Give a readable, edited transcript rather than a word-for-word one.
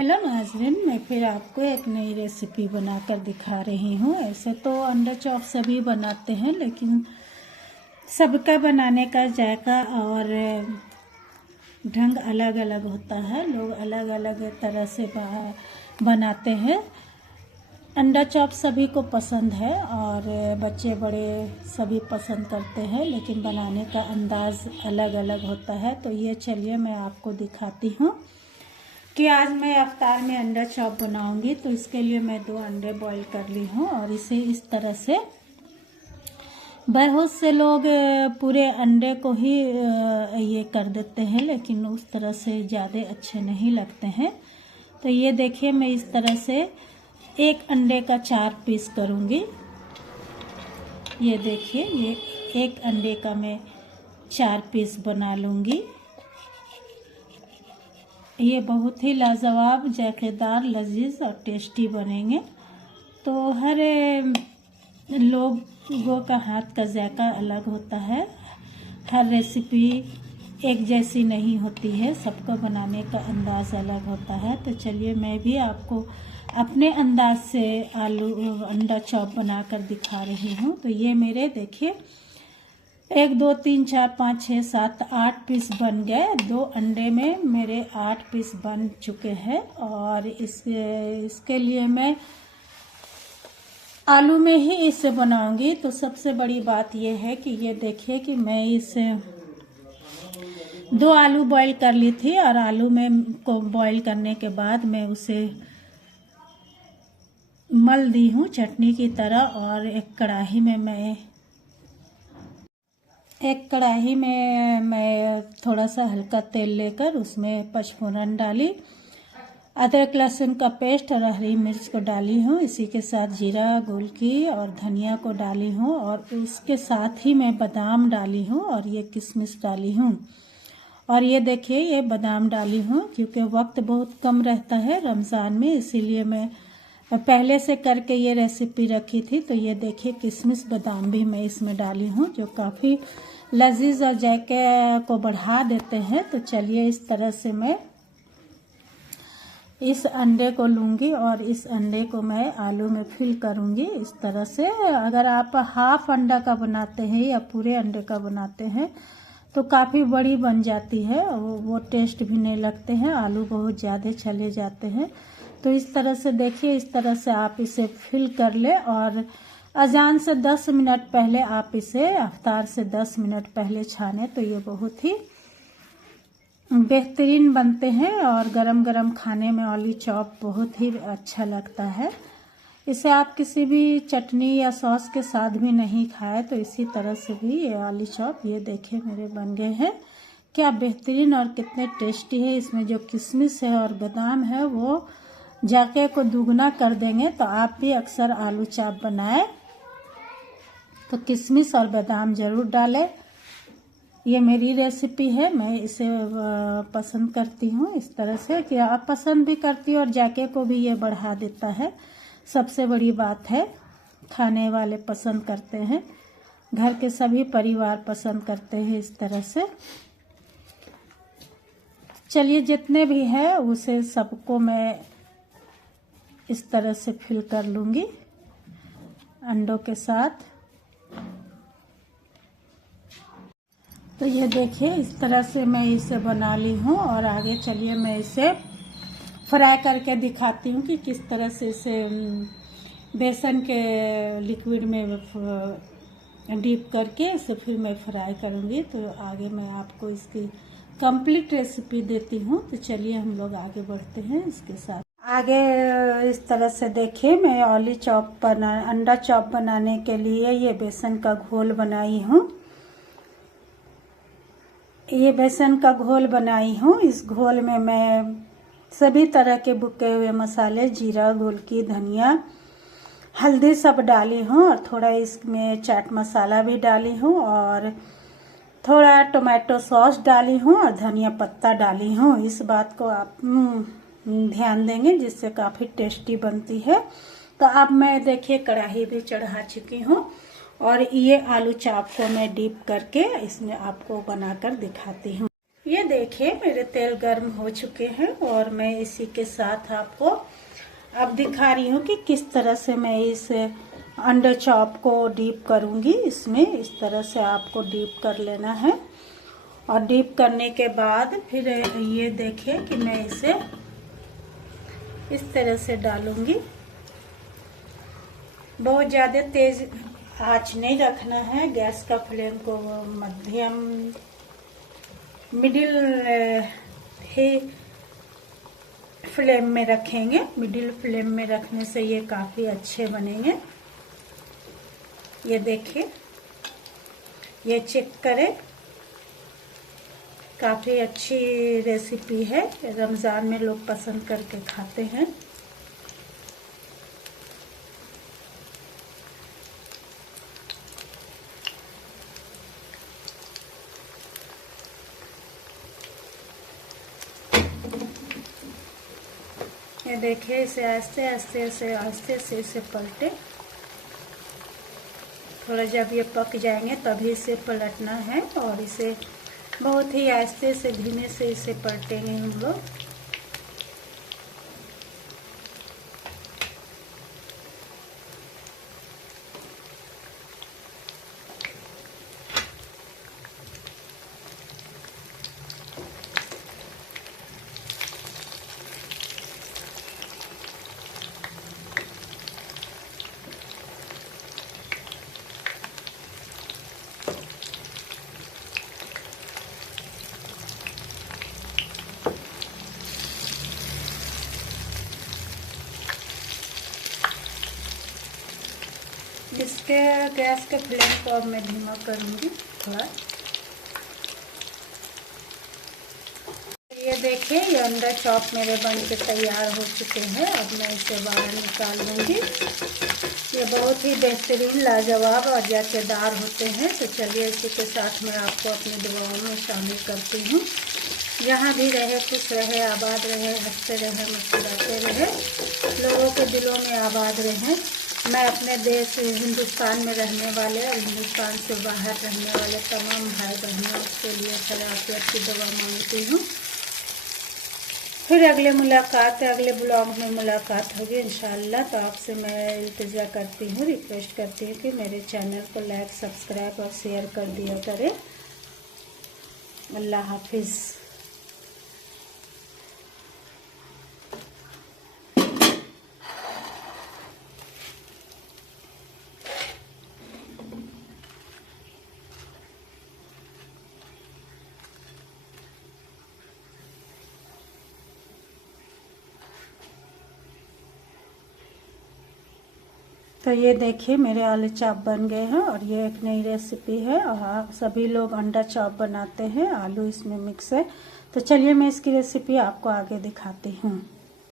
Hello नाज़रीन, मैं फिर आपको एक नई रेसिपी बनाकर दिखा रही हूँ। ऐसे तो अंडा चॉप सभी बनाते हैं, लेकिन सबका बनाने का जायका और ढंग अलग अलग होता है। लोग अलग अलग तरह से बनाते हैं। अंडा चॉप सभी को पसंद है और बच्चे बड़े सभी पसंद करते हैं, लेकिन बनाने का अंदाज़ अलग अलग होता है। तो ये चलिए मैं आपको दिखाती हूँ कि आज मैं अफ्तार में अंडा चॉप बनाऊंगी। तो इसके लिए मैं 2 अंडे बॉईल कर ली हूँ और इसे इस तरह से, बहुत से लोग पूरे अंडे को ही ये कर देते हैं, लेकिन उस तरह से ज़्यादा अच्छे नहीं लगते हैं। तो ये देखिए, मैं इस तरह से एक अंडे का 4 पीस करूँगी। ये देखिए, ये एक अंडे का मैं 4 पीस बना लूँगी। ये बहुत ही लाजवाब, जायकेदार, लजीज और टेस्टी बनेंगे। तो हर लोगों का हाथ का जायका अलग होता है। हर रेसिपी एक जैसी नहीं होती है, सबको बनाने का अंदाज़ अलग होता है। तो चलिए मैं भी आपको अपने अंदाज से अंडा चॉप बनाकर दिखा रही हूँ। तो ये मेरे देखिए 1 2 3 4 5 6 7 8 पीस बन गए। 2 अंडे में मेरे 8 पीस बन चुके हैं। और इसके लिए मैं आलू में ही इसे बनाऊंगी। तो सबसे बड़ी बात यह है कि ये देखिए कि मैं इसे 2 आलू बॉईल कर ली थी, और आलू में को बॉईल करने के बाद मैं उसे मल दी हूँ चटनी की तरह। और एक कढ़ाई में मैं थोड़ा सा हल्का तेल लेकर उसमें पचफोरन डाली, अदरक लहसुन का पेस्ट और हरी मिर्च को डाली हूँ। इसी के साथ जीरा, गोलकी और धनिया को डाली हूँ, और उसके साथ ही मैं बादाम डाली हूँ और ये किशमिश डाली हूँ। और ये देखिए, ये बादाम डाली हूँ क्योंकि वक्त बहुत कम रहता है रमज़ान में, इसीलिए मैं पहले से करके ये रेसिपी रखी थी। तो ये देखिए, किशमिश बादाम भी मैं इसमें डाली हूँ, जो काफ़ी लजीज और जायके को बढ़ा देते हैं। तो चलिए, इस तरह से मैं इस अंडे को लूँगी और इस अंडे को मैं आलू में फिल करूँगी इस तरह से। अगर आप हाफ अंडा का बनाते हैं या पूरे अंडे का बनाते हैं तो काफ़ी बड़ी बन जाती है, वो टेस्ट भी नहीं लगते हैं, आलू बहुत ज़्यादा चले जाते हैं। तो इस तरह से देखिए, इस तरह से आप इसे फिल कर ले। और अजान से 10 मिनट पहले आप इसे, अफ्तार से 10 मिनट पहले छाने तो ये बहुत ही बेहतरीन बनते हैं। और गरम गरम खाने में आलू चॉप बहुत ही अच्छा लगता है। इसे आप किसी भी चटनी या सॉस के साथ भी नहीं खाए तो इसी तरह से भी ये आलू चॉप, ये देखिए मेरे बन गए हैं। क्या बेहतरीन और कितने टेस्टी है। इसमें जो किशमिश है और बादाम है वो जायके को दुगना कर देंगे। तो आप भी अक्सर आलू चॉप बनाएं तो किशमिश और बादाम ज़रूर डालें। ये मेरी रेसिपी है, मैं इसे पसंद करती हूँ इस तरह से कि आप पसंद भी करती हो, और जायके को भी ये बढ़ा देता है। सबसे बड़ी बात है, खाने वाले पसंद करते हैं, घर के सभी परिवार पसंद करते हैं इस तरह से। चलिए, जितने भी है उसे सबको मैं इस तरह से फिल कर लूँगी अंडों के साथ। तो ये देखिए, इस तरह से मैं इसे बना ली हूँ। और आगे चलिए मैं इसे फ्राई करके दिखाती हूँ कि किस तरह से इसे बेसन के लिक्विड में डीप करके इसे फिर मैं फ्राई करूँगी। तो आगे मैं आपको इसकी कंप्लीट रेसिपी देती हूँ। तो चलिए हम लोग आगे बढ़ते हैं इसके साथ। आगे इस तरह से देखिए, मैं अंडा चॉप बनाने के लिए ये बेसन का घोल बनाई हूँ। ये बेसन का घोल बनाई हूँ। इस घोल में मैं सभी तरह के बुके हुए मसाले, जीरा, गोलकी, धनिया, हल्दी सब डाली हूँ, और थोड़ा इसमें चाट मसाला भी डाली हूँ, और थोड़ा टोमेटो सॉस डाली हूँ, और धनिया पत्ता डाली हूँ। इस बात को आप ध्यान देंगे, जिससे काफ़ी टेस्टी बनती है। तो अब मैं देखिए कढ़ाई भी चढ़ा चुकी हूँ, और ये आलू चॉप को मैं डीप करके इसमें आपको बनाकर दिखाती हूँ। ये देखिए मेरे तेल गर्म हो चुके हैं और मैं इसी के साथ आपको अब दिखा रही हूँ कि किस तरह से मैं इस अंडर चॉप को डीप करूँगी। इसमें इस तरह से आपको डीप कर लेना है और डीप करने के बाद फिर ये देखिए कि मैं इसे इस तरह से डालूंगी। बहुत ज़्यादा तेज आंच नहीं रखना है, गैस का फ्लेम को मध्यम मिडिल ही फ्लेम में रखेंगे। मिडिल फ्लेम में रखने से ये काफ़ी अच्छे बनेंगे। ये देखिए, ये चेक करें, काफ़ी अच्छी रेसिपी है, रमज़ान में लोग पसंद करके खाते हैं। ये देखिए, इसे आस्ते आस्ते से इसे पलटे। थोड़ा जब ये पक जाएंगे तभी इसे पलटना है और इसे बहुत ही आस्ते से धीमे से इसे पलटेंगे हम लोग। इसके गैस के फ्लेम को अब मैं धीमा करूँगी थोड़ा। ये देखिए, ये अंडा चॉप मेरे बन के तैयार हो चुके हैं। अब मैं इसे बाहर निकाल लूँगी। ये बहुत ही बेहतरीन, लाजवाब और जायकेदार होते हैं। तो चलिए, इसी के साथ मैं आपको अपनी दुआओं में शामिल करती हूँ। जहाँ भी रहे खुश रहे, आबाद रहे, हंसते रहे, मुस्कुराते रहे, लोगों के दिलों में आबाद रहें। मैं अपने देश हिंदुस्तान में रहने वाले और हिंदुस्तान से बाहर रहने वाले तमाम भाई बहनों के लिए खैरियत की दुआ मांगती हूँ। फिर अगले ब्लॉग में मुलाकात होगी इंशाअल्लाह। तो आपसे मैं इल्तिजा करती हूँ, रिक्वेस्ट करती हूँ कि मेरे चैनल को लाइक, सब्सक्राइब और शेयर कर दिया करें। अल्लाह हाफिज़। तो ये देखिए, मेरे आलू चॉप बन गए हैं और ये एक नई रेसिपी है और सभी लोग अंडा चॉप बनाते हैं, आलू इसमें मिक्स है। तो चलिए, मैं इसकी रेसिपी आपको आगे दिखाती हूँ।